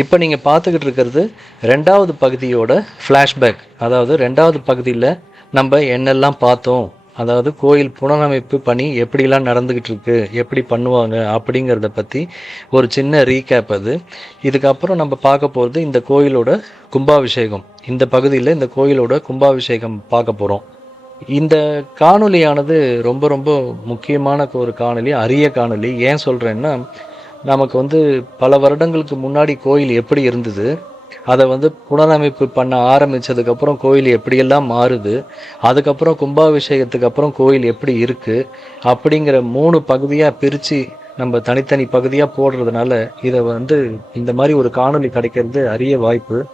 இப்போ நீங்கள் பார்த்துக்கிட்டு இருக்கிறது ரெண்டாவது பகுதியோட ஃப்ளாஷ்பேக் அதாவது ரெண்டாவது பகுதியில் நம்ம என்னெல்லாம் பார்த்தோம். அதாவது கோயில் புனரமைப்பு பணி எப்படிலாம் நடந்துக்கிட்டு இருக்கு எப்படி பண்ணுவாங்க அப்படிங்கிறத பற்றி ஒரு சின்ன ரீகேப் அது. இதுக்கப்புறம் நம்ம பார்க்க போகிறது இந்த கோயிலோட கும்பாபிஷேகம். இந்த பகுதியில் இந்த கோயிலோட கும்பாபிஷேகம் பார்க்க போகிறோம் இந்த காணொலியானது ரொம்ப ரொம்ப முக்கியமான ஒரு காணொலி அரிய காணொளி. ஏன் சொல்கிறேன்னா நமக்கு வந்து பல வருடங்களுக்கு முன்னாடி கோயில் எப்படி இருந்தது? அதை வந்து புனரமைப்பு பண்ண ஆரம்பித்ததுக்கப்புறம் கோயில் எப்படியெல்லாம் மாறுது? அதுக்கப்புறம் கும்பாபிஷேகத்துக்கு அப்புறம் கோயில் எப்படி இருக்குது அப்படிங்கிற மூணு பகுதியாக பிரித்து நம்ம தனித்தனி பகுதியாக போடுறதுனால இதை வந்து இந்த மாதிரி ஒரு காணொளி கிடைக்கிறது அரிய வாய்ப்பு.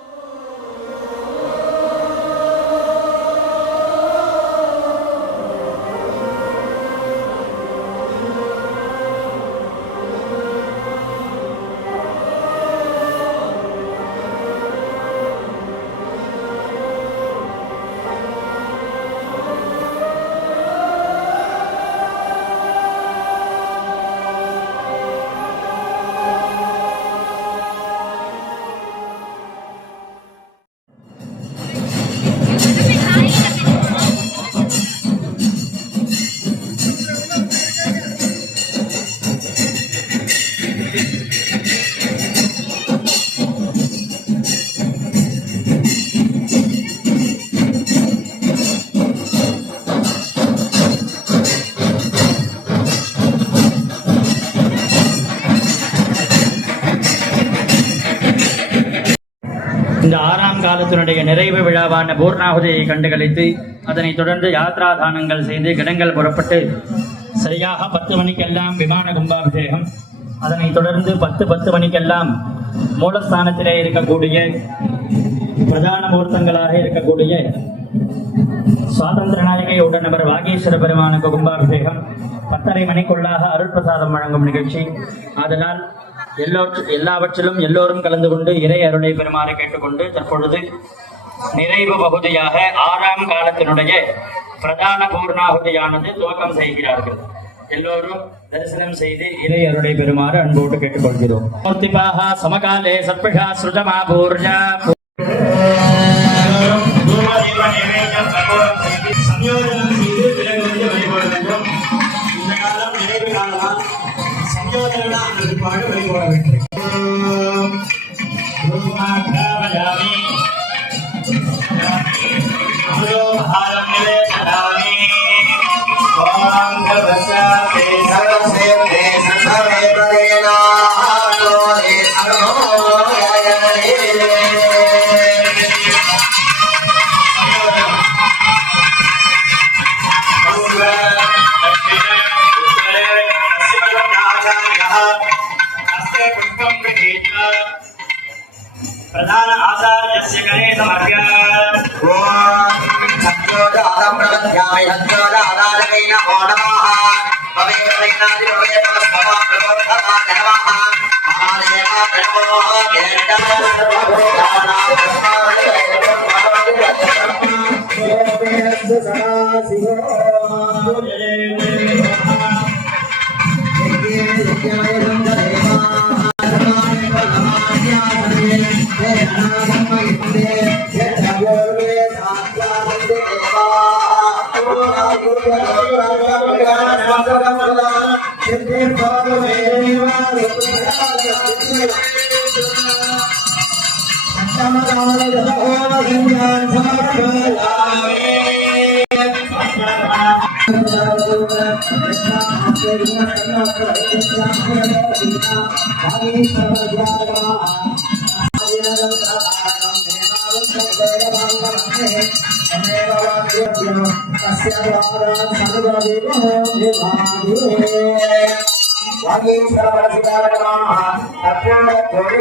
காலத்தினுடைய நிறைவு விழாவான பூர்ணாகுதியை கண்டுகளித்து அதனைத் தொடர்ந்து யாத்ராதானங்கள் செய்து கிடங்கள் புறப்பட்டு சரியாக பத்து மணிக்கெல்லாம் விமான கும்பாபிஷேகம். அதனைத் தொடர்ந்து பத்து பத்து மணிக்கெல்லாம் மூலஸ்தானத்திலே இருக்கக்கூடிய பிரதான மூர்த்தங்களாக இருக்கக்கூடிய சுவாதந்திர நாயகை உடனவர் வாகேஸ்வர பெருமானுக்கு கும்பாபிஷேகம். பத்தரை மணிக்குள்ளாக அருள் பிரசாதம் வழங்கும் நிகழ்ச்சி. அதனால் எல்லோ எல்லாவற்றிலும் எல்லோரும் கலந்து கொண்டு இறை அருளை பெறுமாறு கேட்டுக்கொண்டு தற்பொழுது நிறைவு பகுதியாக ஆறாம் காலத்தினுடைய பிரதான பூர்ணாகுதியானது துவக்கம் செய்கிறார்கள். எல்லோரும் தரிசனம் செய்து இறை அருளை பெறுமாறு அன்போடு கேட்டுக்கொள்கிறோம். சமகாலே சத்பிஷா சுஜமா பூர்ணா ప్రధాన ఆచార్యస్య గణే సమర్ప్య ఓ సత్యోజాతం ప్రపద్యామి ప్రణవో வாங்கி சரவண சிதாரணமா தற்போது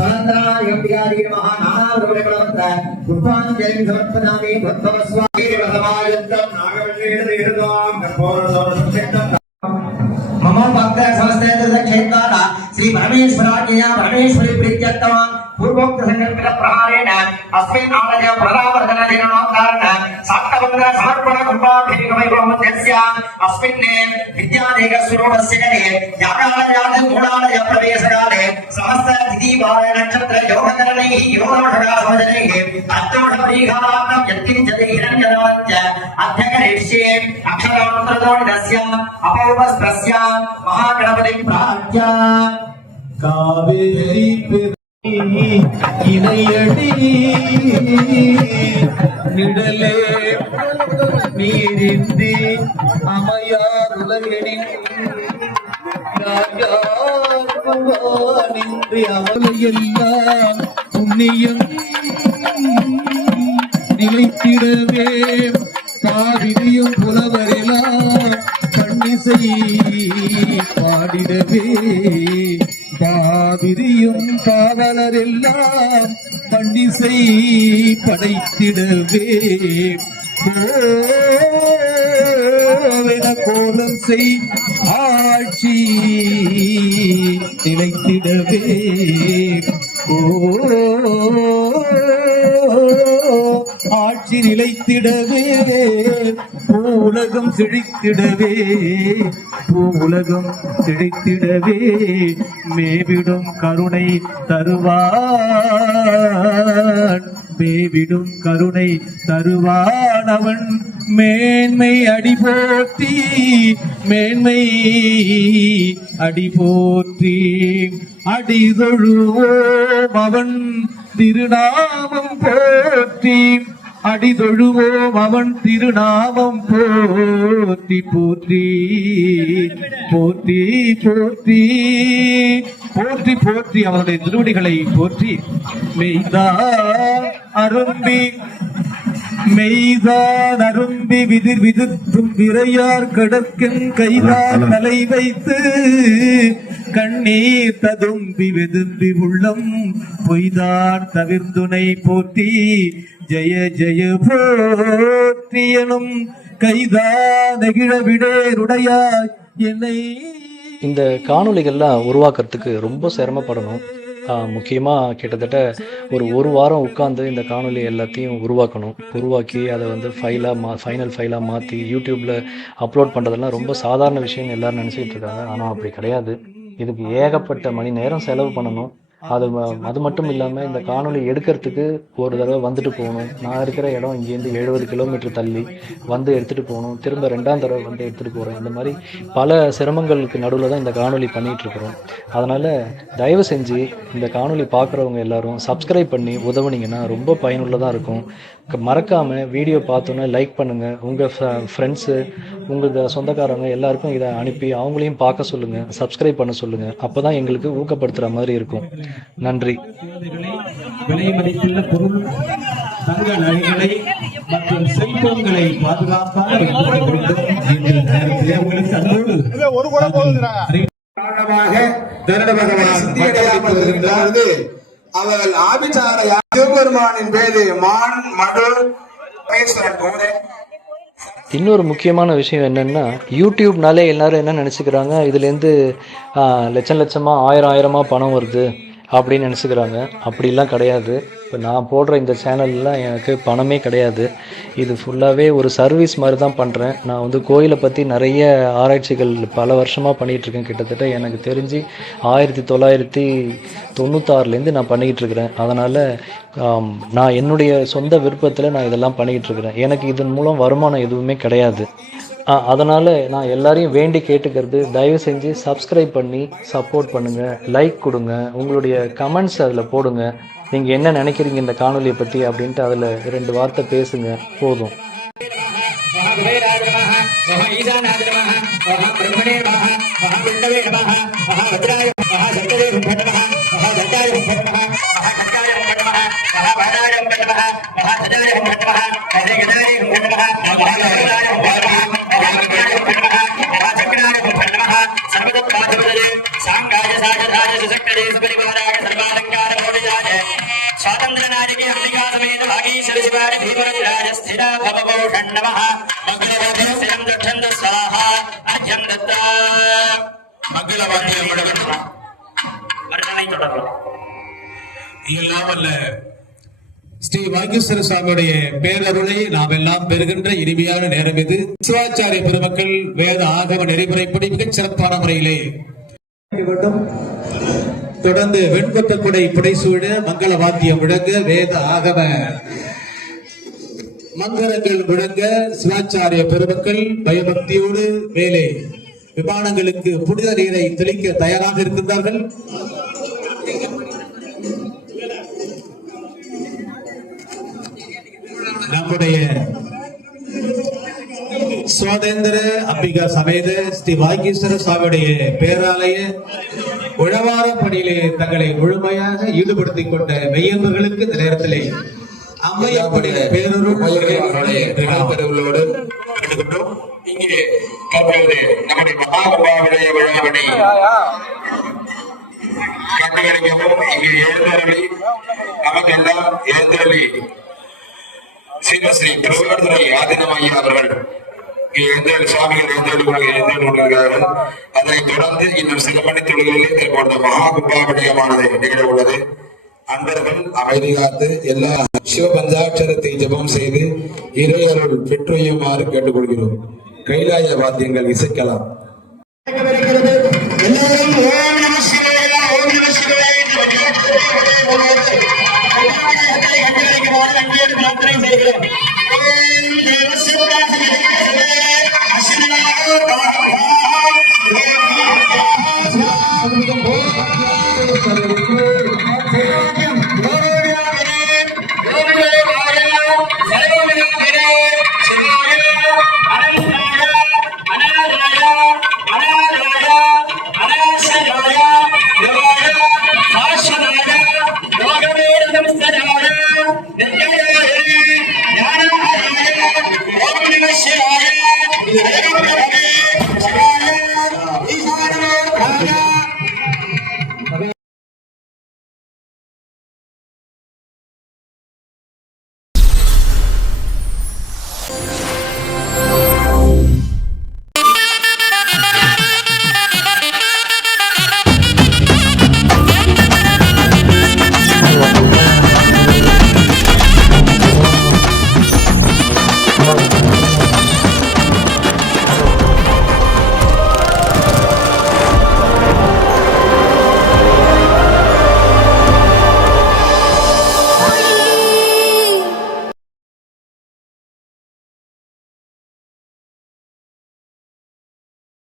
சரஸ்வதியோட்டியாரிய மகாநாமரூபவந்த புஷ்பாஞ்சலி சமர்ப்பதாமி பத்மஸ்வாமி பகவாயுத்தம் நாகவல்லேதேர்தாம் கர்ப்போரசோரசம் மம பக்த சமஸ்தேத ஸ்ரீ பரமேஸ்வராஜ்யா பரமேஸ்வரி பிரீத்தியர்த்தவான் పూర్వోక్త సంకల్పిత ప్రహారేణ అస్మిన్ ఆలయ పునరావర్తన జీర్ణోద్ధారణ సాక్తబంధ సమర్పణ కుంభాభిషేక వైభవస్య అస్మిన్నే విద్యాదేక స్వరూపస్య కనే యాగాలయాద మూలాలయ ప్రవేశకాలే సమస్త తిథి వార నక్షత్ర యోగకరణై యోగోషగా సమజనై అష్టోష ప్రీఘానార్థం యత్కించతి హిరణ్యదాత్య అధ్యకరేష్యే అక్షరాంతరదోణిదస్య అపౌపస్త్రస్య మహాగణపతి ప్రాజ్ఞ కావేరి இணையடி. நிடலே நீரிந்தி அமையார் உலகெனின் நின்றி அவளையெல்லாம் புண்ணியம். நிலைத்திடவே காவிரியும் புலவரெல்லாம் கண்ணிசை பாடிடவே. பாவிரியும் காவலரெல்லாம் பண்டிசை படைத்திடவே கோவென கோலம் செய் ஆட்சி நிலைத்திடவே ஓ ஆட்சி நிலைத்திடவே பூவுலகம் செழித்திடவே உலகம் செழித்திடவே மேவிடும் கருணை தருவான். மேவிடும் கருணை தருவான் அவன். மேன்மை அடி போற்றி மேன்மை அடி போற்றி அடிதொழுவோம் அவன். திருநாமம் போற்றி. அடிதொழுவோம் அவன் திருநாமம் போற்றி. போற்றி போற்றி போற்றி. போற்றி போற்றி. அவனுடைய திருவடிகளை போற்றி. மெய்தா அரும்பி. மெய்தான் அரும்பி விதிர் விதிர்த்தும் விரையார் கடற்கன் கைதான் தலை வைத்து கண்ணீர் ததும்பி வெதும்பி உள்ளம் பொய்தான் தவிர்ந்துனை போற்றி ஜெய ஜெய போற்றி எனும் கைதா நெகிழ விடேருடையாய் என்னை. இந்த காணொளிகள்லாம் உருவாக்குறதுக்கு ரொம்ப சிரமப்படணும். முக்கியமாக கிட்டத்தட்ட ஒரு ஒரு வாரம் உட்காந்து இந்த காணொலி எல்லாத்தையும் உருவாக்கணும். உருவாக்கி அதை வந்து ஃபைலாக மா ஃபைனல் ஃபைலாக மாற்றி யூடியூப்பில் அப்லோட் பண்ணுறதெல்லாம் ரொம்ப சாதாரண விஷயம்னு எல்லோரும் நினச்சிக்கிட்டு இருக்காங்க. ஆனால் அப்படி கிடையாது. இதுக்கு ஏகப்பட்ட மணி நேரம் செலவு பண்ணணும். அது அது மட்டும் இல்லாமல் இந்த காணொலி எடுக்கிறதுக்கு ஒரு தடவை வந்துட்டு போகணும். நான் இருக்கிற இடம் இங்கேருந்து எழுபது கிலோமீட்டர் தள்ளி வந்து எடுத்துகிட்டு போகணும். திரும்ப ரெண்டாம் தடவை வந்து எடுத்துகிட்டு போகிறேன் இந்த மாதிரி பல சிரமங்களுக்கு நடுவில் தான் இந்த காணொலி பண்ணிகிட்ருக்குறோம் அதனால் தயவு செஞ்சு இந்த காணொலி பார்க்குறவங்க எல்லாரும் சப்ஸ்கிரைப் பண்ணி உதவுனீங்கன்னா ரொம்ப பயனுள்ளதாக இருக்கும். க- மறக்காம வீடியோ பார்த்தோன்னே லைக் பண்ணுங்கள் உங்கள் ஃப்ரெண்ட்ஸு உங்கள் சொந்தக்காரங்க எல்லாருக்கும் இதை அனுப்பி அவங்களையும் பார்க்க சொல்லுங்கள் சப்ஸ்கிரைப் பண்ண சொல்லுங்கள் அப்போ தான் எங்களுக்கு ஊக்கப்படுத்துகிற மாதிரி இருக்கும். நன்றி. விலை மதிப்புள்ள பொருள் தங்க நகைகளை மற்றும் செல்போன்களை பாதுகாப்பாக அவர்கள் ஆபிசாரையா சிவபெருமானின் பேரு மான் மடு பரமேஸ்வரன் இன்னொரு முக்கியமான விஷயம் என்னென்னா யூடியூப்னாலே எல்லாரும் என்ன நினச்சிக்கிறாங்க? இதுலேருந்து லட்சம் லட்சமாக ஆயிரம் ஆயிரமாக பணம் வருது. அப்படின்னு நினச்சிக்கிறாங்க. அப்படிலாம் கிடையாது. இப்போ நான் போடுற இந்த சேனல்லாம் எனக்கு பணமே கிடையாது. இது ஃபுல்லாகவே ஒரு சர்வீஸ் மாதிரி தான் பண்ணுறேன் நான் வந்து கோயிலை பற்றி நிறைய ஆராய்ச்சிகள் பல வருஷமாக பண்ணிகிட்ருக்கேன் கிட்டத்தட்ட எனக்கு தெரிஞ்சு ஆயிரத்தி தொள்ளாயிரத்தி தொண்ணூத்தாறுலேருந்து நான் பண்ணிக்கிட்டு இருக்கிறேன். அதனால் நான் என்னுடைய சொந்த விருப்பத்தில் நான் இதெல்லாம் பண்ணிக்கிட்டு இருக்கிறேன். எனக்கு இதன் மூலம் வருமானம் எதுவுமே கிடையாது. அதனால் நான் எல்லாரையும் வேண்டி கேட்டுக்கிறது தயவு செஞ்சு சப்ஸ்கிரைப் பண்ணி சப்போர்ட் பண்ணுங்கள் லைக் கொடுங்க உங்களுடைய கமெண்ட்ஸ் அதில் போடுங்க. நீங்கள் என்ன நினைக்கிறீங்க இந்த காணொலியை பற்றி அப்படின்ட்டு அதில் ரெண்டு வார்த்தை பேசுங்க போதும். ஈசானாதிரமாக அஜந்த சாஹா அஜந்த மங்கள வாக்கியம் விட வர்ணனை தொடரலாம். ஸ்ரீ வாங்கீஸ்வர சுவாமியுடைய பேரருளை நாம் எல்லாம் பெறுகின்ற இனிமையான நேரம் இது. சிவாச்சாரிய பெருமக்கள் வேத ஆகம நெறிமுறைப்படி மிகச் சிறப்பான முறையிலே. வேண்டும் தொடர்ந்து வெண்கொட்டக்குடை புடைசூழ மங்கள வாத்தியம் விளங்க வேத ஆகம மந்திரங்கள் முழங்க சிவாச்சாரிய பெருமக்கள் பயபக்தியோடு மேலே விமானங்களுக்கு புனித நீரை தெளிக்க தயாராக இருக்கின்றார்கள். நம்முடைய சுவாதேந்திர அம்பிகா சமேத ஸ்ரீ வாகீஸ்வர சுவாமியுடைய பேராலய உழவார பணியிலே தங்களை முழுமையாக ஈடுபடுத்திக் கொண்ட மெய்யன்பர்களுக்கு இந்த நேரத்திலே அம்மையப்படி பெருகளோடு கேட்டுக்கொண்டோம். இங்கே தற்போது நம்முடைய மகாகுபாவிடைய விழாவினை கண்டுகளிக்கவும் இங்கே எழுந்தருளி ஆதினமையா அவர்கள் இங்கே எழுந்தருளி சுவாமிகள் எழுந்தருளி எழுந்தருளி கொண்டிருக்கிறார்கள் அதனைத் தொடர்ந்து இன்னும் சில மணி தொழில்களிலே தற்பொழுது மகாகுபாவிடயமானது நிகழ உள்ளது அன்பர்கள் அமைதி காத்து எல்லா சிவபஞ்சாட்சரத்தை ஜெபம் செய்து இறையருள் பெற்றுயுமாறு கேட்டுக்கொள்கிறோம். கைலாய வாத்தியங்கள் இசைக்கலாம். எல்லாரும்